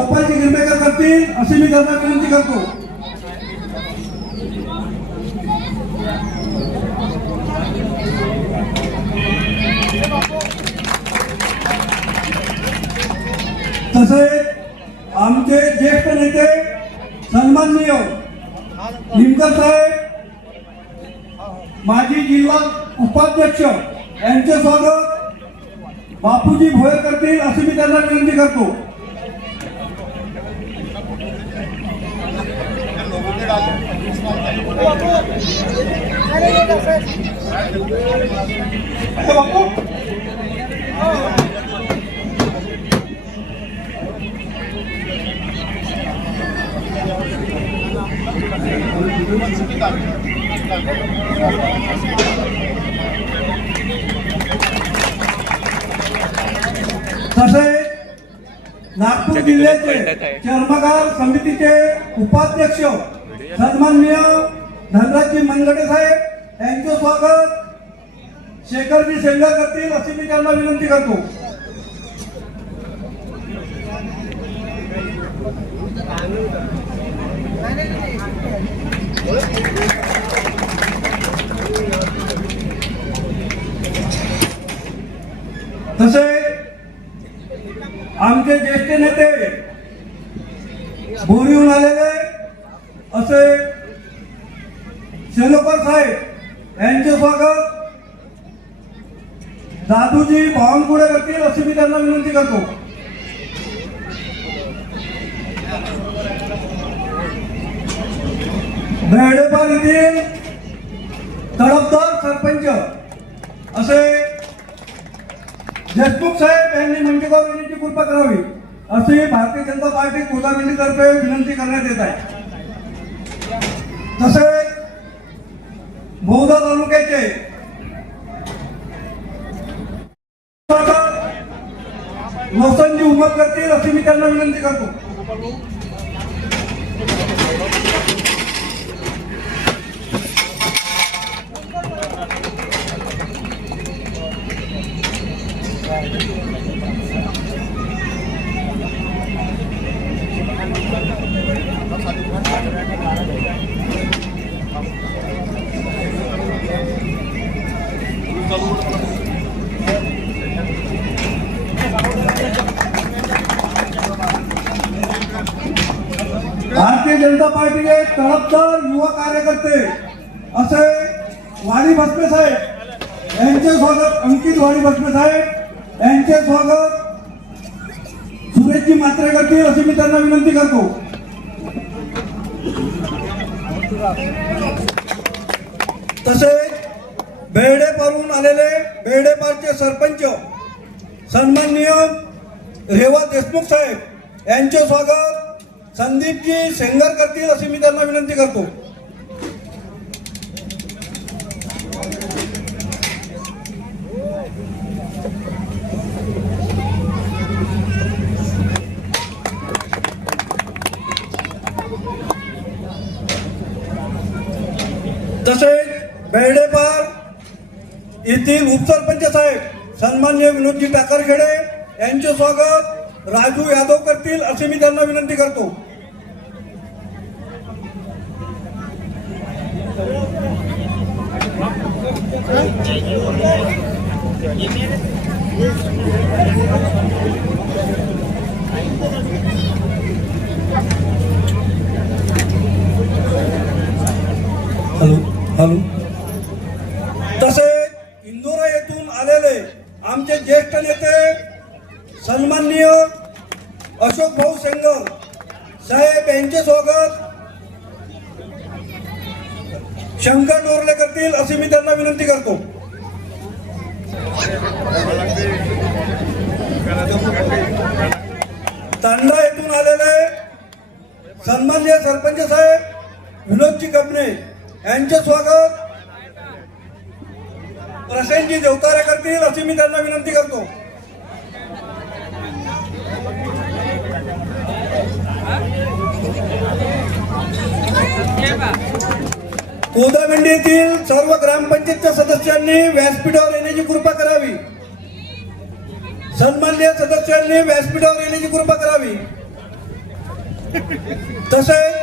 गोपालजी गिरमेकर करतील अशी मी त्यांना विनंती करतो. तसे आमचे ज्येष्ठ नेते सन्माननीय निमकर साहेब माजी जिल्हा उपाध्यक्ष यांचे स्वागत बापूजी भोयर करतील अशी मी त्यांना विनंती करतो. तसेच नागपूर जिल्ह्याचे चर्मकार समितीचे उपाध्यक्ष सन्माननीय धनराजजी मनगडे साहेब यांचं स्वागत. शेखरजी सेंगर करतील अशी मी त्यांना विनंती करतो. तसे आमचे ज्येष्ठ नेते बोरीहून आलेले असे शेलोकर साहेब यांचे स्वागत. दादूजी बावनकुळे करतील अशी मी त्यांना विनंती करतो. बेडेपार येथील तडफदार सरपंच असे देशमुख साहेब यांनी मंगेगाव येण्याची कृपा करावी अशी भारतीय जनता पार्टी कोदामिंडीतर्फे विनंती करण्यात येत आहे. तसे बहुधा तालुक्याचे रोशनजी उमत करतील अशी मी त्यांना विनंती करतो. भारतीय जनता पार्टीचे तडफदार युवा कार्यकर्ते असे वाणी भस्मे साहेब यांचे स्वागत अंकित वाणी भस्मे साहेब यांचे स्वागत सुरेशजी मात्रे करतील अशी मी त्यांना विनंती करतो. तसेच बेडेपारून आलेले बेडेपारचे सरपंच सन्माननीय रेवा देशमुख साहेब यांचे स्वागत संदीपजी सेंगर करतील अशी मी त्यांना विनंती करतो. तसेच बेर्डेपार येथील उपसरपंच साहेब सन्मान्य विनोदजी टाकरखेडे यांचे स्वागत. राजू यादव करतील असे मी त्यांना विनंती करतो. हॅलो हॅलो तसेच इंदोरा येथून आलेले आमचे ज्येष्ठ नेते सन्माननीय अशोक भाऊ सेंगर साहेब यांचे स्वागत. शंकर डोरले करतील अशी मी त्यांना विनंती करतो. तांडा येथून आलेले सन्माननीय सरपंच साहेब विनोदजी कपणे यांचे स्वागत. प्रशांतजी देवतारे करतील अशी मी त्यांना विनंती करतो. कोदामेंडी सर्व ग्रामपंचायतच्या सदस्यांनी व्यासपीठावर येण्याची कृपा करावी. सन्मान्य सदस्यांनी व्यासपीठावर येण्याची कृपा करावी. तसेच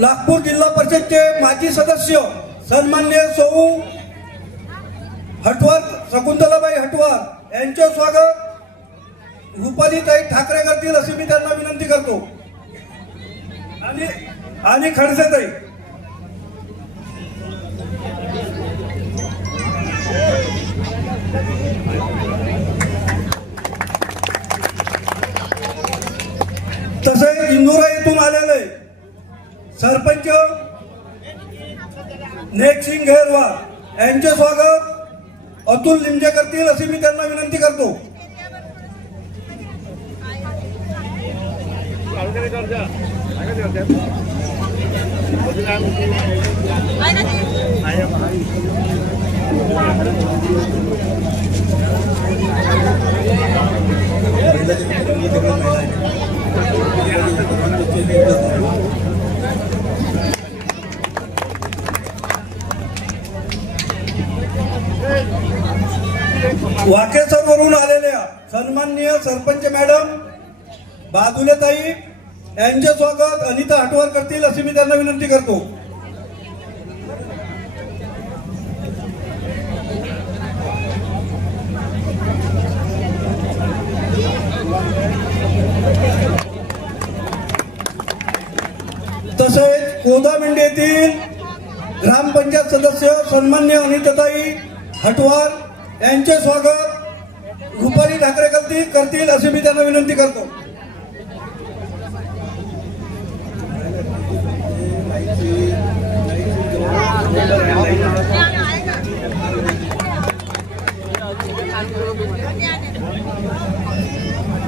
नागपूर जिल्हा परिषदचे माजी सदस्य सन्मान्य सौ हटवार शकुंतलाबाई हटवार यांचे स्वागत रुपालीताई ठाकरे करतील अशी मी त्यांना विनंती करतो. आणि आणि खडसेताई तसे इंदोरा येथून आलेले सरपंच नेक सिंग घेरवार यांचे स्वागत अतुल लिमजे करतील अशी मी त्यांना विनंती करतो. वाकेसरवरून आलेल्या सन्माननीय सरपंच मॅडम बादुलेताई यांचे स्वागत अनिता हटवार करतील अशी मी त्यांना विनंती करतो. तसेच कोदामेंडी येथील ग्रामपंचायत सदस्य सन्मान्य अनिताताई हटवार यांचे स्वागत रुपाली ठाकरे करतील करतील अशी मी त्यांना विनंती करतो.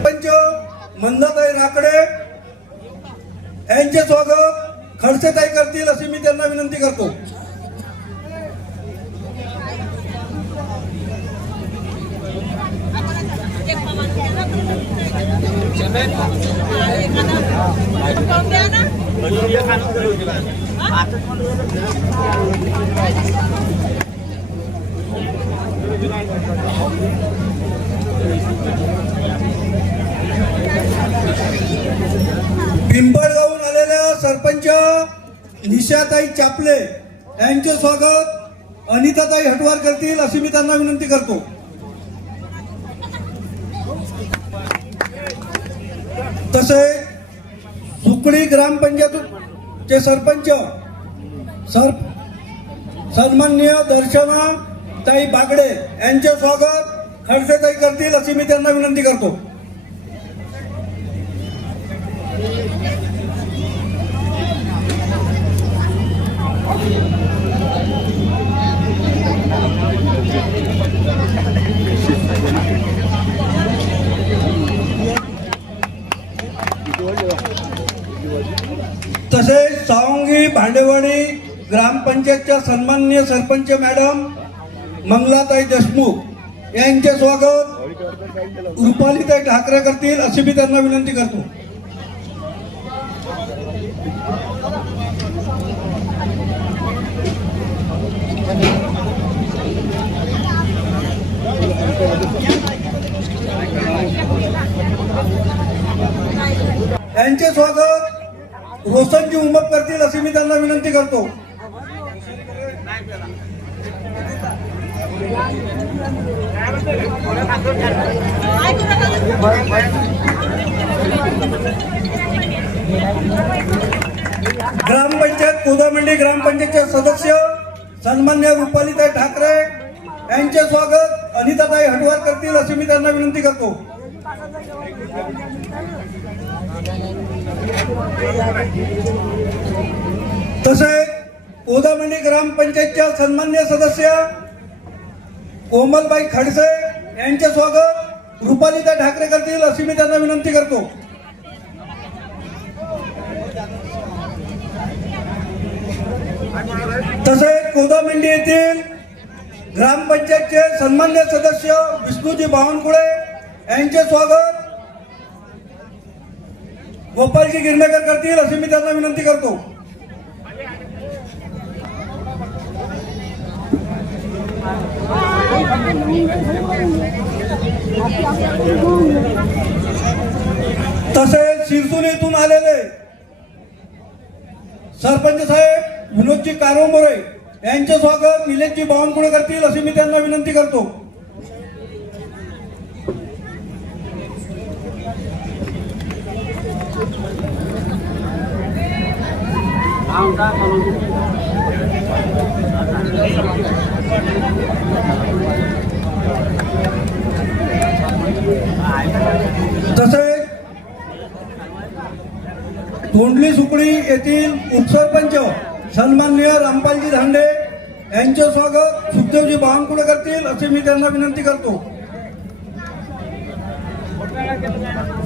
पंच मंदाताई राकडे. यांचे स्वागत. खडसेताई करतील अशी मी त्यांना विनंती करतो. पिंपळगावून आलेल्या सरपंच निशाताई चापले यांचे स्वागत अनिताताई हटवार करतील अशी मी त्यांना विनंती करतो. तसे सुकडी ग्रामपंचायतचे सरपंच सर सन्मान्य दर्शना ताई बागडे यांचे स्वागत खडसेताई करतील अशी मी त्यांना विनंती करतो तसेच सावंगी भांडेवाडी ग्रामपंचायतच्या सन्मान्य सरपंच मॅडम मंगलाताई देशमुख यांचे स्वागत. रुपालीताई ठाकरे करतील अशी मी त्यांना विनंती करतो. यांचे स्वागत. रोसांची उमप करतील अशी मी त्यांना विनंती करतो. ग्रामपंचायत कोदामंडी ग्रामपंचायतचे सदस्य सन्मान्य रुपालीताई ठाकरे यांचे स्वागत अनिताताई हटवार करतील अशी मी त्यांना विनंती करतो. तसेच कोदामंडी ग्रामपंचायतच्या सन्मान्य सदस्य कोमलबाई खडसे यांचे स्वागत रुपालीता ठाकरे करतील अशी मी त्यांना विनंती करतो. तसेच कोदामिंडी येथील ग्रामपंचायतचे सन्मान्य सदस्य विष्णूजी बावनकुळे यांचे स्वागत गोपालजी गिरणेकर करतील अशी मी त्यांना विनंती करतो. तसेच शिरसून येथून आलेले सरपंच साहेब विनोदजी कारोंबरे यांचे स्वागत निलेशजी बावनकुळे करतील अशी मी त्यांना विनंती करतो. तसे तोंडली सुकळी येथील उपसरपंच सन्माननीय रामपालजी धांडे यांचे स्वागत सुखदेवजी बावनकुळे करतील अशी मी त्यांना विनंती करतो.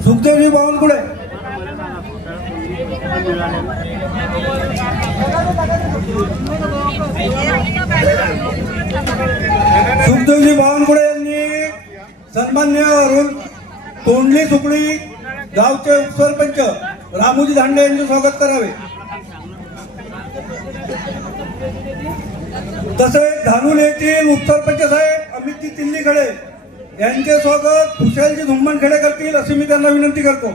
सुखदेवजी बावनकुळे. सुखदेवजी बावनकुळे यांनी सन्मान्य अरुण तोंडली सुकळी गावचे उपसरपंच रामोजी धांडे यांचे स्वागत करावे. तसेच धानूर येथील उपसरपंच साहेब अमितजी तिल्लीकडे यांचे स्वागत खुशालजी धुम्मनखेडे करतील अशी मी त्यांना विनंती करतो.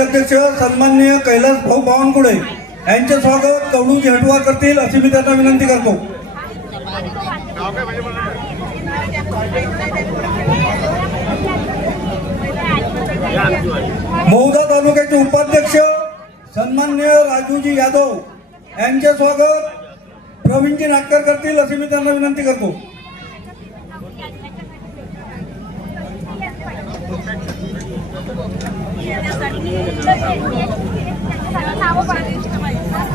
अध्यक्ष सन्माननीय कैलास भाऊ बावनकुळे यांचे स्वागत कवडूजी हटवार करतील अशी मी त्यांना विनंती करतो. मौदा तालुक्याचे उपाध्यक्ष सन्माननीय राजूजी यादव यांचे स्वागत. प्रवीणजी नाटकर करतील असे मी त्यांना विनंती करतो.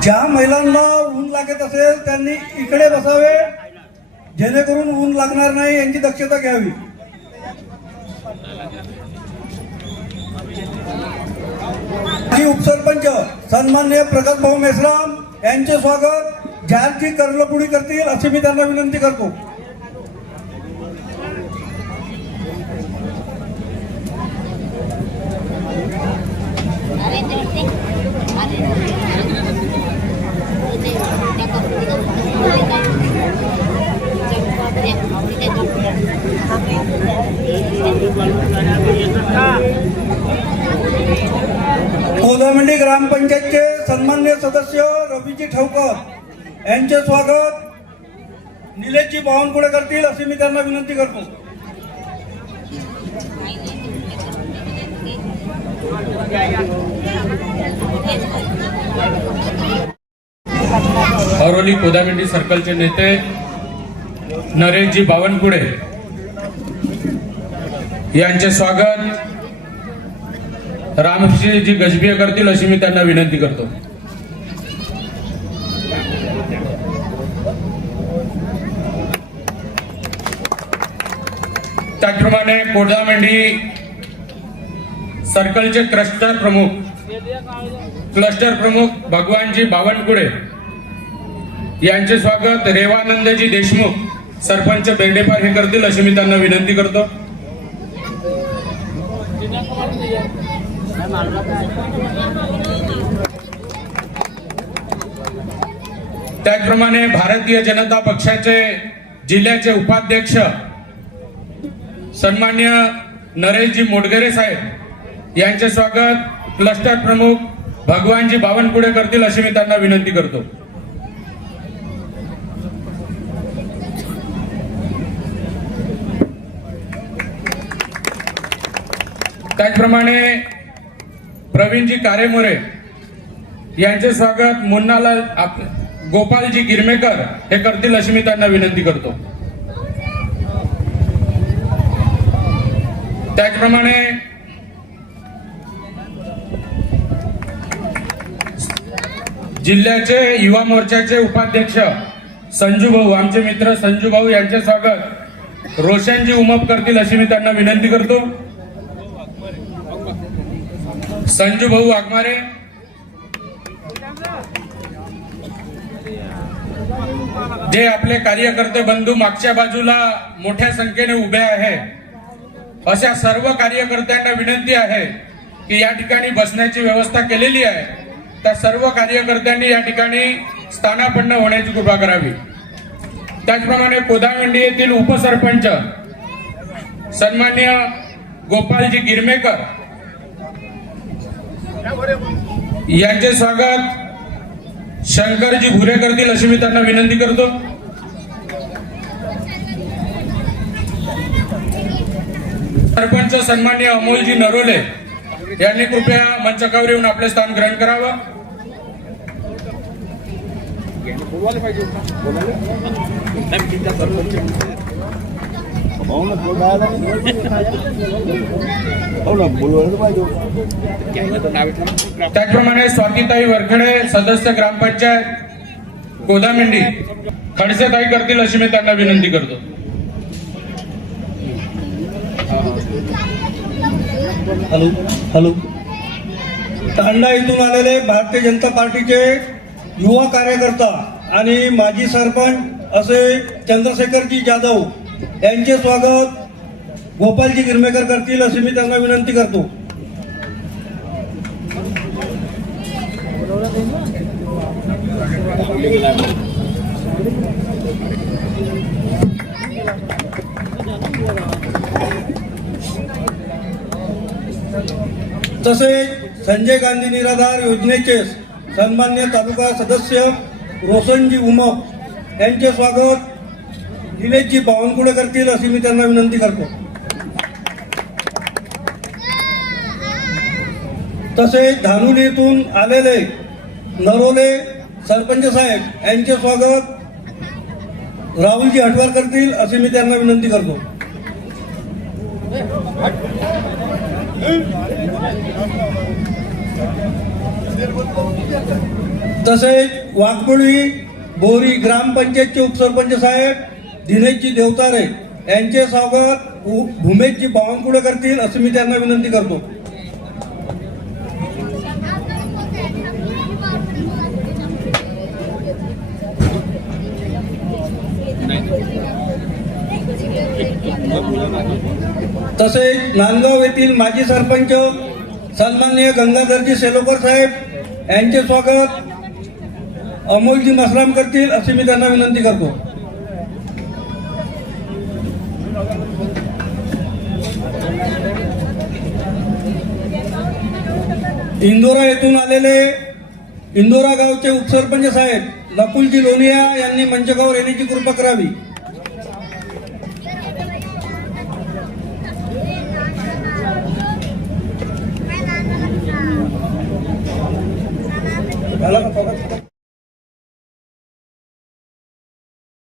ज्या महिलांना ऊन लागत असेल त्यांनी इकडे बसावे. जेणेकरून ऊन लागणार नाही यांची दक्षता घ्यावी. माजी उपसरपंच सन्माननीय प्रगत भाऊ मेश्राम यांचे स्वागत. जारची कर्लपुडी करतील अशी मी त्यांना विनंती करतो. कोदामंडी ग्रामपंचायतचे सन्मान्य सदस्य रवीजी ठवकर यांचे स्वागत. निलेशजी बावनकुळे करतील अशी मी त्यांना विनंती करतो. औरोली कोदामेंडी सर्कलचे नेते नरेशजी बावनकुळे यांचे स्वागत. रामश्रीजी गजबीय करतील अशी मी त्यांना विनंती करतो. त्याचप्रमाणे कोदामेंढी सर्कलचे क्लस्टर प्रमुख क्लस्टर प्रमुख भगवानजी बावनकुळे यांचे स्वागत. रेवानंदजी देशमुख सरपंच बेर्डेपार हे करतील अशी मी त्यांना विनंती करतो. त्याचप्रमाणे भारतीय जनता पक्षाचे जिल्ह्याचे उपाध्यक्ष सन्मान्य नरेशजी मोडगरे साहेब यांचे स्वागत. क्लस्टर प्रमुख भगवानजी बावनकुळे करतील अशी मी त्यांना विनंती करतो. त्याचप्रमाणे प्रवीणजी कारेमोरे यांचे स्वागत मुन्नालाल आप- गोपालजी गिरमेकर हे करतील अशी मी त्यांना विनंती करतो. त्याचप्रमाणे जिल्ह्याचे युवा मोर्चाचे उपाध्यक्ष संजू भाऊ आमचे मित्र संजू भाऊ यांचे स्वागत रोशनजी उमप करतील अशी मी त्यांना विनंती करतो. संजू भाऊ वाघमारे जे आपले कार्यकर्ते बंधू मागच्या बाजूला मोठ्या संख्येने उभे आहे अशा सर्व कार्यकर्त्यांना विनंती आहे की या ठिकाणी बसण्याची व्यवस्था केलेली आहे. त्या सर्व कार्यकर्त्यांनी या ठिकाणी स्थानापन्न होण्याची कृपा करावी. त्याचप्रमाणे कोदामेंडी येथील उपसरपंच सन्मान्य गोपालजी गिरमेकर यांचे स्वागत शंकरजी भुरे करतील अशी मी त्यांना विनंती करतो. सरपंच सन्मान्य अमोलजी नरोले यांनी कृपया मंचकावर येऊन आपले स्थान ग्रहण करावं. हो ना बोलायला त्याचप्रमाणे स्वातीताई वरखडे सदस्य ग्रामपंचायत कोदामेंडी खडसेताई करतील अशी मी त्यांना विनंती करतो. Hello hello. तांडा इथून आलेले भारतीय जनता पार्टीचे युवा कार्यकर्ता आणि माजी सरपंच असे चंद्रशेखरजी जाधव यांचे स्वागत गोपालजी गिरमेकर करतील अशी मी त्यांना विनंती करतो. तसेच संजय गांधी निराधार योजनेचे सन्मान्य तालुका सदस्य रोशनजी उमप यांचे स्वागत निलेशजी बावनकुळे करतील अशी मी त्यांना विनंती करतो. तसेच धानुली येथून आलेले नरोले सरपंच साहेब यांचे स्वागत राहुलजी हटवार करतील अशी मी त्यांना विनंती करतो. तसेच वाघपोळी बोरी ग्रामपंचायतचे उपसरपंच साहेब दिनेशजी देवतारे यांचे स्वागत भूमेशजी बावनकुळे करतील असं मी त्यांना विनंती करतो. तसेच नांदगाव येथील माजी सरपंच सन्माननीय गंगाधरजी सेलोकर साहेब यांचे स्वागत अमोलजी मसराम करतील अशी मी त्यांना विनंती करतो. इंदोरा येथून आलेले इंदोरा गावचे उपसरपंच साहेब नकुलजी लोनिया यांनी मंचगावर येण्याची कृपा करावी झाला का?